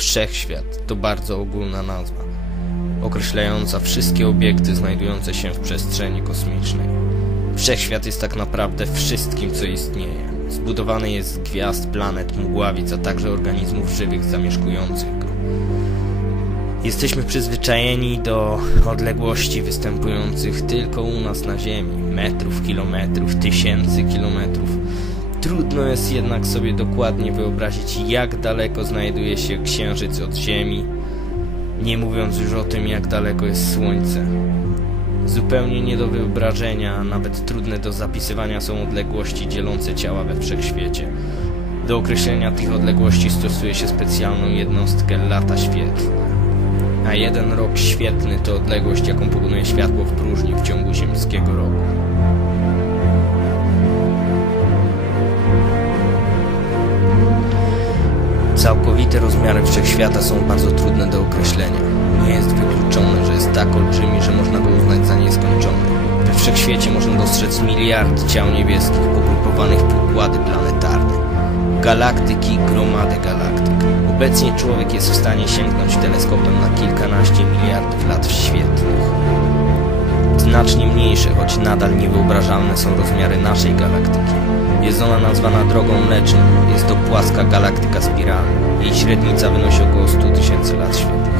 Wszechświat to bardzo ogólna nazwa, określająca wszystkie obiekty znajdujące się w przestrzeni kosmicznej. Wszechświat jest tak naprawdę wszystkim, co istnieje. Zbudowany jest z gwiazd, planet, mgławic, a także organizmów żywych zamieszkujących go. Jesteśmy przyzwyczajeni do odległości występujących tylko u nas na Ziemi metrów, kilometrów, tysięcy kilometrów. Trudno jest jednak sobie dokładnie wyobrazić, jak daleko znajduje się Księżyc od Ziemi, nie mówiąc już o tym, jak daleko jest Słońce. Zupełnie nie do wyobrażenia, a nawet trudne do zapisywania są odległości dzielące ciała we wszechświecie. Do określenia tych odległości stosuje się specjalną jednostkę lata świetlne. A jeden rok świetny to odległość, jaką pokonuje światło w próżni w ciągu ziemskiego roku. Całkowite rozmiary wszechświata są bardzo trudne do określenia. Nie jest wykluczone, że jest tak olbrzymi, że można go uznać za nieskończony. We wszechświecie można dostrzec miliardy ciał niebieskich pogrupowanych w układy planetarne. Galaktyki, gromady galaktyk. Obecnie człowiek jest w stanie sięgnąć teleskopem na kilkanaście miliardów lat świetlnych. Znacznie mniejsze, choć nadal niewyobrażalne są rozmiary naszej galaktyki. Jest ona nazwana drogą mleczną. Jest to płaska galaktyka spiralna. Jej średnica wynosi około 100 tysięcy lat świetlnych.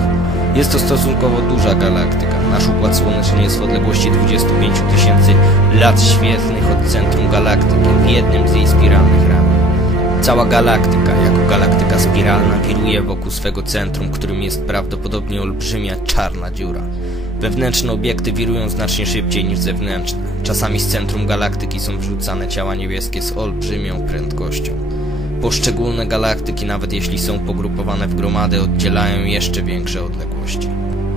Jest to stosunkowo duża galaktyka. Nasz układ słoneczny jest w odległości 25 tysięcy lat świetlnych od centrum galaktyki w jednym z jej spiralnych ram. Cała galaktyka, jako galaktyka spiralna, wiruje wokół swego centrum, którym jest prawdopodobnie olbrzymia czarna dziura. Wewnętrzne obiekty wirują znacznie szybciej niż zewnętrzne. Czasami z centrum galaktyki są wrzucane ciała niebieskie z olbrzymią prędkością. Poszczególne galaktyki, nawet jeśli są pogrupowane w gromady, oddzielają jeszcze większe odległości.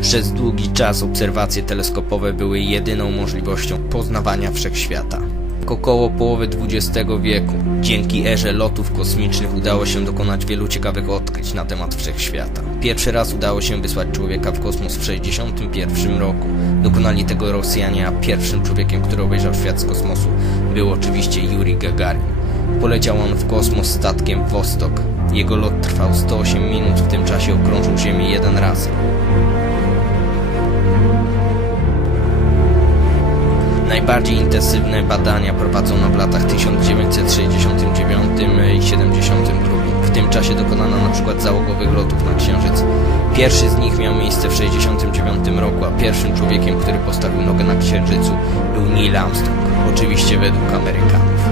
Przez długi czas obserwacje teleskopowe były jedyną możliwością poznawania wszechświata. Około połowy XX wieku, dzięki erze lotów kosmicznych udało się dokonać wielu ciekawych odkryć na temat wszechświata. Pierwszy raz udało się wysłać człowieka w kosmos w 1961 roku. Dokonali tego Rosjanie, a pierwszym człowiekiem, który obejrzał świat z kosmosu był oczywiście Yuri Gagarin. Poleciał on w kosmos statkiem Vostok. Jego lot trwał 108 minut, w tym czasie okrążył Ziemię jeden raz. Najbardziej intensywne badania prowadzono w latach 1969 i 72. W tym czasie dokonano na przykład załogowych lotów na Księżyc. Pierwszy z nich miał miejsce w 1969 roku, a pierwszym człowiekiem, który postawił nogę na Księżycu był Neil Armstrong, oczywiście według Amerykanów.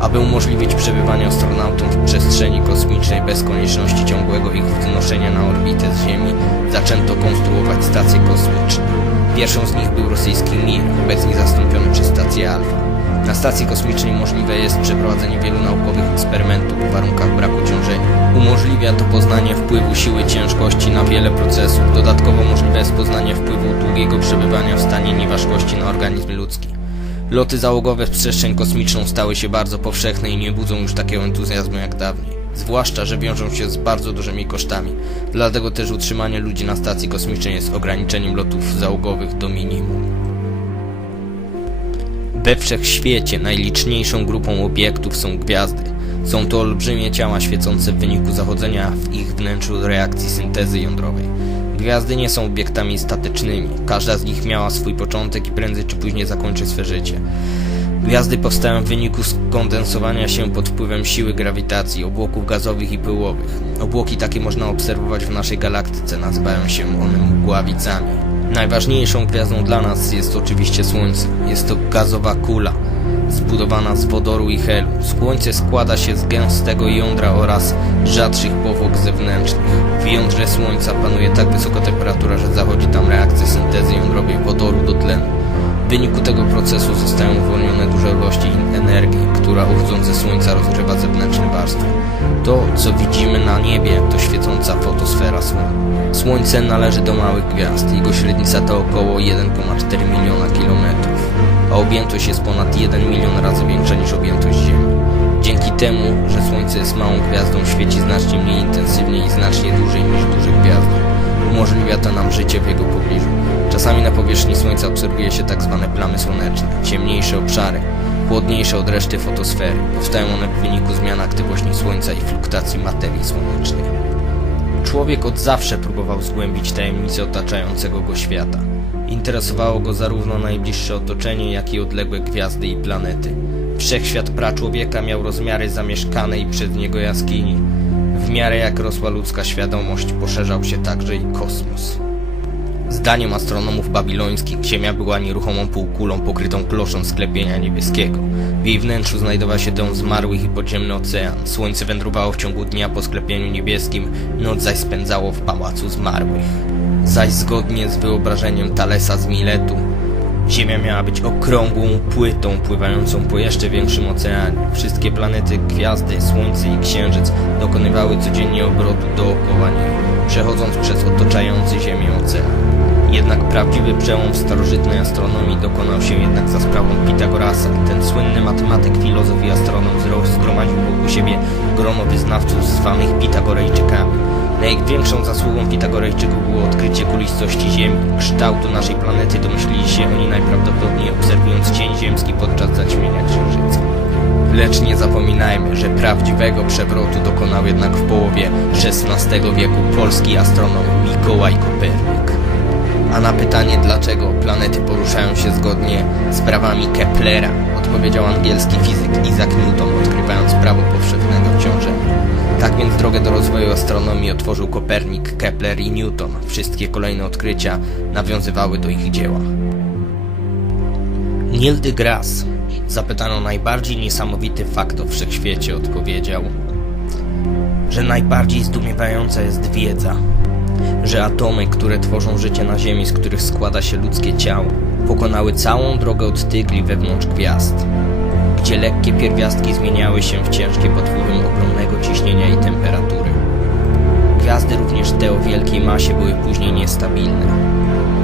Aby umożliwić przebywanie astronautom w przestrzeni kosmicznej bez konieczności ciągłego ich wnoszenia na orbitę z Ziemi, zaczęto konstruować stacje kosmiczne. Pierwszą z nich był rosyjski Mir, obecnie zastąpiony przez stację Alfa. Na stacji kosmicznej możliwe jest przeprowadzenie wielu naukowych eksperymentów w warunkach braku ciążenia. Umożliwia to poznanie wpływu siły ciężkości na wiele procesów. Dodatkowo możliwe jest poznanie wpływu długiego przebywania w stanie nieważkości na organizm ludzki. Loty załogowe w przestrzeń kosmiczną stały się bardzo powszechne i nie budzą już takiego entuzjazmu jak dawniej. Zwłaszcza, że wiążą się z bardzo dużymi kosztami. Dlatego też utrzymanie ludzi na stacji kosmicznej jest ograniczeniem lotów załogowych do minimum. We wszechświecie najliczniejszą grupą obiektów są gwiazdy. Są to olbrzymie ciała świecące w wyniku zachodzenia w ich wnętrzu reakcji syntezy jądrowej. Gwiazdy nie są obiektami statycznymi. Każda z nich miała swój początek i prędzej czy później zakończy swe życie. Gwiazdy powstają w wyniku skondensowania się pod wpływem siły grawitacji, obłoków gazowych i pyłowych. Obłoki takie można obserwować w naszej galaktyce, nazywają się one mgławicami. Najważniejszą gwiazdą dla nas jest oczywiście Słońce. Jest to gazowa kula, zbudowana z wodoru i helu. Słońce składa się z gęstego jądra oraz rzadszych powłok zewnętrznych. W jądrze Słońca panuje tak wysoka temperatura, że zachodzi tam reakcja syntezy jądrowej wodoru do wyniku tego procesu zostają uwolnione duże ilości energii, która uchodząc ze Słońca rozgrzewa zewnętrzne warstwy. To, co widzimy na niebie, to świecąca fotosfera Słońca. Słońce należy do małych gwiazd. Jego średnica to około 1,4 miliona kilometrów, a objętość jest ponad 1 milion razy większa niż objętość Ziemi. Dzięki temu, że Słońce jest małą gwiazdą, świeci znacznie mniej intensywnie i znacznie dłużej niż duże gwiazdy. Umożliwia to nam życie w jego pobliżu. Czasami na powierzchni Słońca obserwuje się tak zwane plamy słoneczne, ciemniejsze obszary, chłodniejsze od reszty fotosfery. Powstają one w wyniku zmian aktywności Słońca i fluktuacji materii słonecznej. Człowiek od zawsze próbował zgłębić tajemnice otaczającego go świata. Interesowało go zarówno najbliższe otoczenie, jak i odległe gwiazdy i planety. Wszechświat praczłowieka miał rozmiary zamieszkanej przez niego jaskini. W miarę jak rosła ludzka świadomość, poszerzał się także i kosmos. Zdaniem astronomów babilońskich Ziemia była nieruchomą półkulą pokrytą kloszą sklepienia niebieskiego. W jej wnętrzu znajdował się dom zmarłych i podziemny ocean. Słońce wędrowało w ciągu dnia po sklepieniu niebieskim, noc zaś spędzało w pałacu zmarłych. Zaś zgodnie z wyobrażeniem Talesa z Miletu, Ziemia miała być okrągłą płytą pływającą po jeszcze większym oceanie. Wszystkie planety, gwiazdy, Słońce i Księżyc dokonywały codziennie obrotu dookoła niej, przechodząc przez otaczający Ziemię ocean. Jednak prawdziwy przełom w starożytnej astronomii dokonał się jednak za sprawą Pitagorasa. Ten słynny matematyk, filozof i astronom zgromadził wokół siebie grono wyznawców zwanych Pitagorejczykami. Największą zasługą Pitagorejczyków było odkrycie kulistości Ziemi. Kształtu naszej planety domyślili się oni najprawdopodobniej obserwując cień ziemski podczas zaćmienia Księżyca. Lecz nie zapominajmy, że prawdziwego przewrotu dokonał jednak w połowie XVI wieku polski astronom Mikołaj Kopernik. A na pytanie, dlaczego planety poruszają się zgodnie z prawami Keplera, odpowiedział angielski fizyk Isaac Newton, odkrywając prawo powszechnego ciążenia. Tak więc drogę do rozwoju astronomii otworzył Kopernik, Kepler i Newton. Wszystkie kolejne odkrycia nawiązywały do ich dzieła. Neil deGrasse, zapytano najbardziej niesamowity fakt o wszechświecie, odpowiedział, że najbardziej zdumiewająca jest wiedza, że atomy, które tworzą życie na Ziemi, z których składa się ludzkie ciało, pokonały całą drogę od tygli wewnątrz gwiazd, gdzie lekkie pierwiastki zmieniały się w ciężkie pod wpływem ogromnego ciśnienia i temperatury. Gwiazdy, również te o wielkiej masie, były później niestabilne.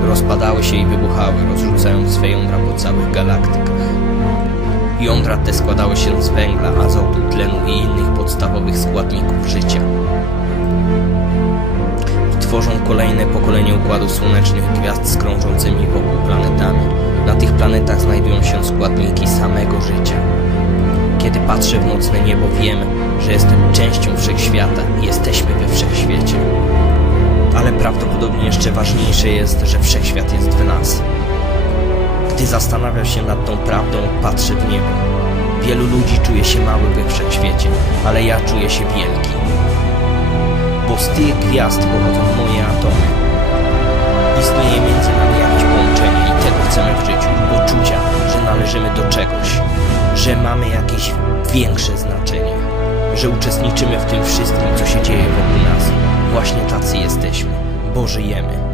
Rozpadały się i wybuchały, rozrzucając swe jądra po całych galaktykach. Jądra te składały się z węgla, azotu, tlenu i innych podstawowych składników życia tworzą kolejne pokolenie układów słonecznych gwiazd z krążącymi wokół planetami. Na tych planetach znajdują się składniki samego życia. Kiedy patrzę w nocne niebo, wiem, że jestem częścią wszechświata i jesteśmy we wszechświecie. Ale prawdopodobnie jeszcze ważniejsze jest, że wszechświat jest w nas. Gdy zastanawiam się nad tą prawdą, patrzę w niebo. Wielu ludzi czuje się mały we wszechświecie, ale ja czuję się wielki tych gwiazd pochodzą moje atomy. Istnieje między nami jakieś połączenie i tego chcemy w życiu, poczucia, że należymy do czegoś, że mamy jakieś większe znaczenie, że uczestniczymy w tym wszystkim, co się dzieje wokół nas. Właśnie tacy jesteśmy, bo żyjemy.